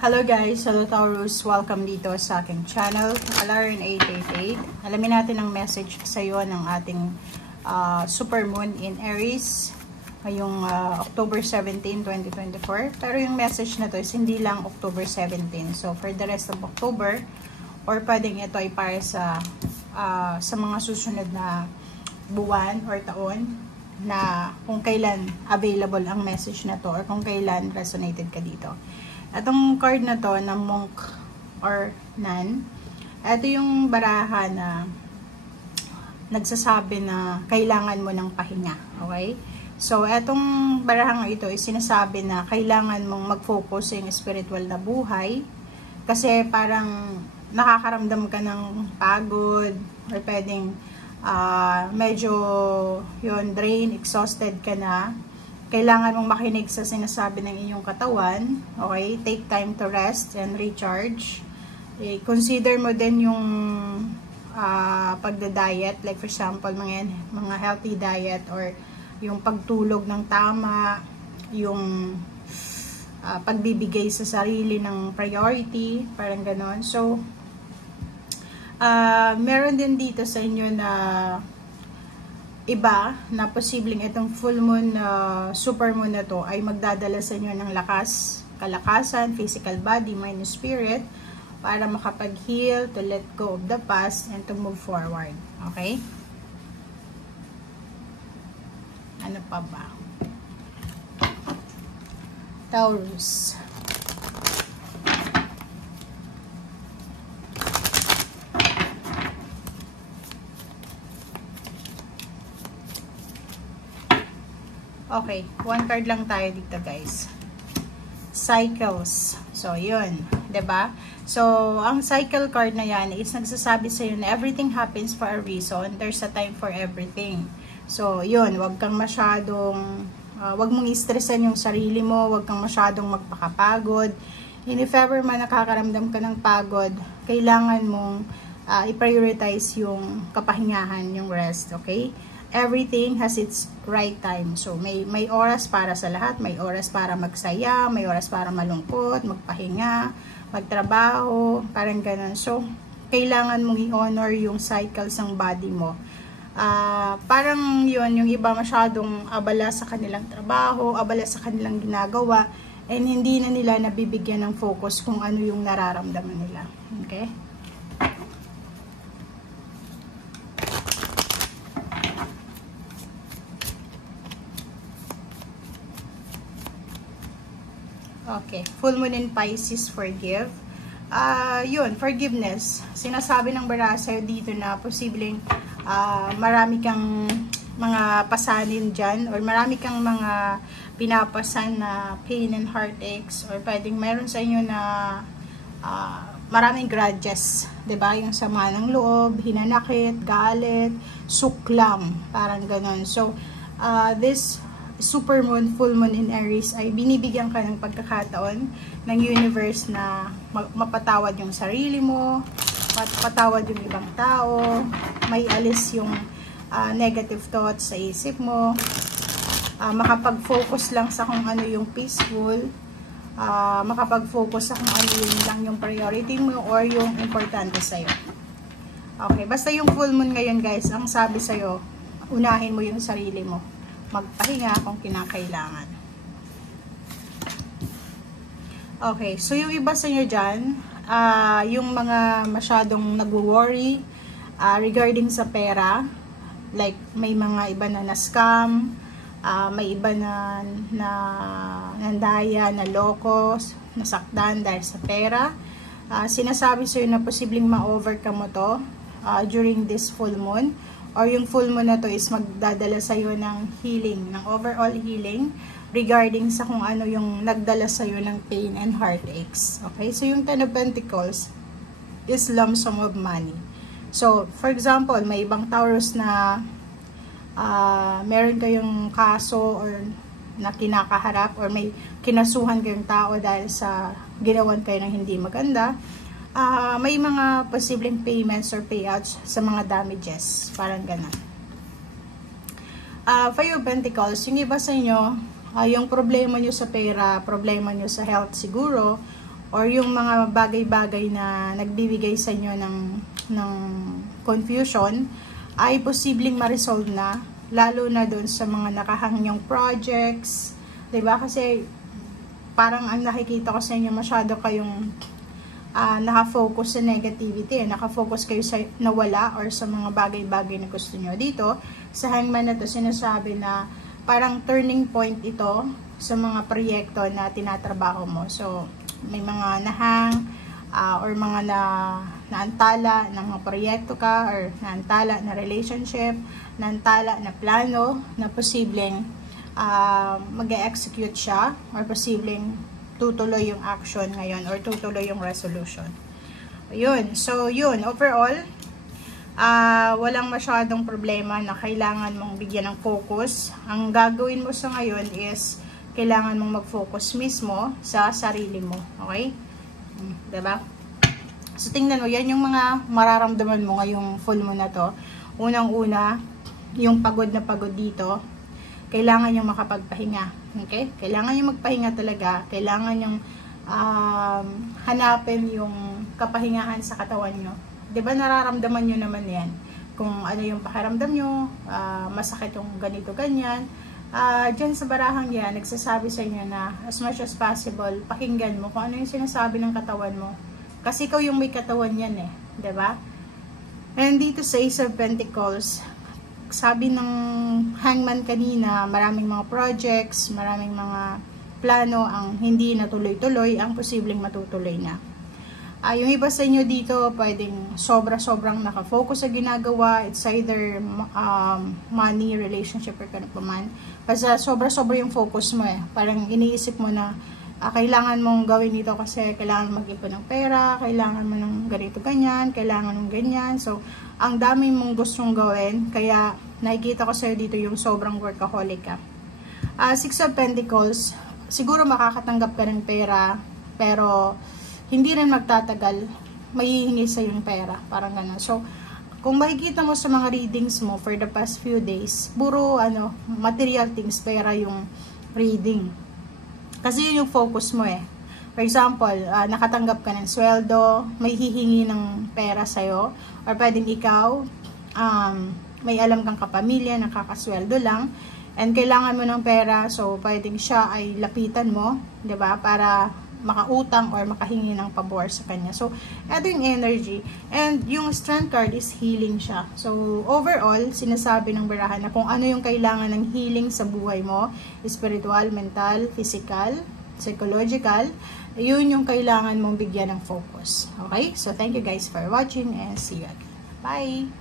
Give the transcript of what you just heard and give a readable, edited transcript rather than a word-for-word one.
Hello guys, hello Taurus, welcome dito sa aking channel, Alarin 888. Alamin natin ang message sa iyo ng ating super moon in Aries ngayong October 17, 2024. Pero yung message na to is hindi lang October 17. So for the rest of October, or pwedeng ito ay para sa mga susunod na buwan or taon na kung kailan available ang message na to or kung kailan resonated ka dito. Itong card na to na Monk or Nun, ito yung baraha na nagsasabi na kailangan mo ng pahinga, okay? So, itong baraha ito ay sinasabi na kailangan mong mag-focus sa yung spiritual na buhay kasi parang nakakaramdam ka ng pagod or pwedeng medyo yun, drain, exhausted ka na. Kailangan mong makinig sa sinasabi ng inyong katawan. Okay? Take time to rest and recharge. Consider mo din yung pagda-diet. Like for example, mga healthy diet or yung pagtulog ng tama, yung pagbibigay sa sarili ng priority, parang ganon. So, meron din dito sa inyo na iba na posibleng itong full moon, super moon na to ay magdadala sa inyo ng lakas, kalakasan, physical body, mind, spirit para makapag-heal, to let go of the past and to move forward. Okay? Ano pa ba? Taurus. Okay, one card lang tayo dito guys. Cycles. So, yun. 'Di ba? So, ang cycle card na yan is nagsasabi sa iyo na everything happens for a reason. There's a time for everything. So, yun. Wag kang masyadong, wag mong i-stressan yung sarili mo. Wag kang masyadong magpakapagod. And if ever man nakakaramdam ka ng pagod, kailangan mong i-prioritize yung kapahingahan, yung rest. Okay? Everything has its right time. So, may oras para sa lahat. May oras para magsaya, may oras para malungkot, magpahinga, magtrabaho, parang ganun. So, kailangan mong i-honor yung cycles ng body mo. Parang yun, yung iba masyadong abala sa kanilang trabaho, abala sa kanilang ginagawa, and hindi na nila nabibigyan ng focus kung ano yung nararamdaman nila. Okay? Okay, full moon in Pisces, forgive. Yun, forgiveness. Sinasabi ng baraha sa'yo dito na posibleng marami kang mga pasanin dyan or marami kang mga pinapasan na pain and heartaches or pwedeng meron sa inyo na maraming grudges. 'Di ba? Yung sama ng loob, hinanakit, galit, suklam, parang ganon. So, this super moon, full moon in Aries ay binibigyan ka ng pagkakataon ng universe na mapatawad yung sarili mo, mapatawad yung ibang tao, may alis yung negative thoughts sa isip mo, makapag-focus lang sa kung ano yung peaceful, makapag-focus sa kung ano yung lang yung priority mo or yung importante sa'yo. Okay, basta yung full moon ngayon guys, ang sabi sa'yo, unahin mo yung sarili mo. Magpahinga kung kinakailangan. Okay, so yung iba sa inyo dyan, yung mga masyadong nag-worry regarding sa pera, like may mga iba na na-scam, may iba na nandaya, na loko, nasaktan dahil sa pera. Sinasabi sa'yo na posibleng ma-overcome mo to during this full moon. Or yung full moon na to is magdadala sa'yo ng healing, ng overall healing regarding sa kung ano yung nagdala sa'yo ng pain and heartaches. Okay? So, yung Ten of Pentacles is lump sum of money. So, for example, may ibang Taurus na meron kayong kaso or na kinakaharap or may kinasuhan kayong tao dahil sa ginawan kayo ng hindi maganda. May mga posibleng payments or payouts sa mga damages. Parang ganun. Five of Pentacles, yung iba sa inyo, yung problema nyo sa pera, problema nyo sa health siguro, or yung mga bagay-bagay na nagbibigay sa inyo ng confusion ay posibleng ma-resolve na, lalo na doon sa mga nakahangyang projects, 'di ba? Kasi parang ang nakikita ko sa inyo, masyado kayong nakafocus sa negativity, nakafocus kayo sa nawala or sa mga bagay-bagay na gusto nyo. Dito sa Hangman na to, sinasabi na parang turning point ito sa mga proyekto na tinatrabaho mo. So may mga nahang or mga naantala ng mga proyekto ka, or naantala na relationship, naantala na plano na posibleng mag-execute siya, or posibleng tutuloy yung action ngayon, or tutuloy yung resolution. Ayun. So yun, overall walang masyadong problema na kailangan mong bigyan ng focus. Ang gagawin mo sa ngayon is kailangan mong mag-focus mismo sa sarili mo. Okay? Diba? So, tingnan mo, yan yung mga mararamdaman mo ngayong full moon na to. Unang-una, yung pagod na pagod dito, kailangan yung makapagpahinga. Okay? Kailangan yung magpahinga talaga. Kailangan yung hanapin yung kapahingahan sa katawan nyo. Diba nararamdaman nyo naman yan? Kung ano yung pakiramdam nyo, masakit yung ganito, ganyan. Dyan sa barahang yan, nagsasabi sa inyo na as much as possible, pakinggan mo kung ano yung sinasabi ng katawan mo. Kasi ikaw yung may katawan yan eh. Diba? And dito sa Ace of Pentacles, sabi ng Hangman kanina, maraming mga projects, maraming mga plano ang hindi natuloy-tuloy, ang posibleng matutuloy na. Yung iba sa inyo dito, pwedeng sobra-sobrang nakafocus sa ginagawa. It's either money, relationship, or ganun pa man. Basta sobra-sobra yung focus mo eh. Parang iniisip mo na kailangan mong gawin ito kasi kailangan mag-ipon ng pera, kailangan mo ng ganito ganyan, kailangan ng ganyan. So, ang dami mong gustong gawin. Kaya nakikita ko sa'yo dito yung sobrang workaholic ka. Six of Pentacles, siguro makakatanggap ka ng pera, pero hindi rin magtatagal, mahihingi sa yung pera, parang gano'n. So, kung makikita mo sa mga readings mo for the past few days, puro material things, pera yung reading. Kasi yun yung focus mo eh. For example, nakatanggap ka ng sweldo, may hihingi ng pera sa'yo, or pwedeng ikaw, may alam kang kapamilya, nakakasweldo lang, and kailangan mo ng pera, so pwedeng siya ay lapitan mo, 'di ba, para makautang or makahingi ng pabor sa kanya. So, ito yung energy. And yung Strength card is healing siya. So, overall, sinasabi ng barahan na kung ano yung kailangan ng healing sa buhay mo, spiritual, mental, physical, psychological, yun yung kailangan mong bigyan ng focus. Okay? So, thank you guys for watching and see you again. Bye!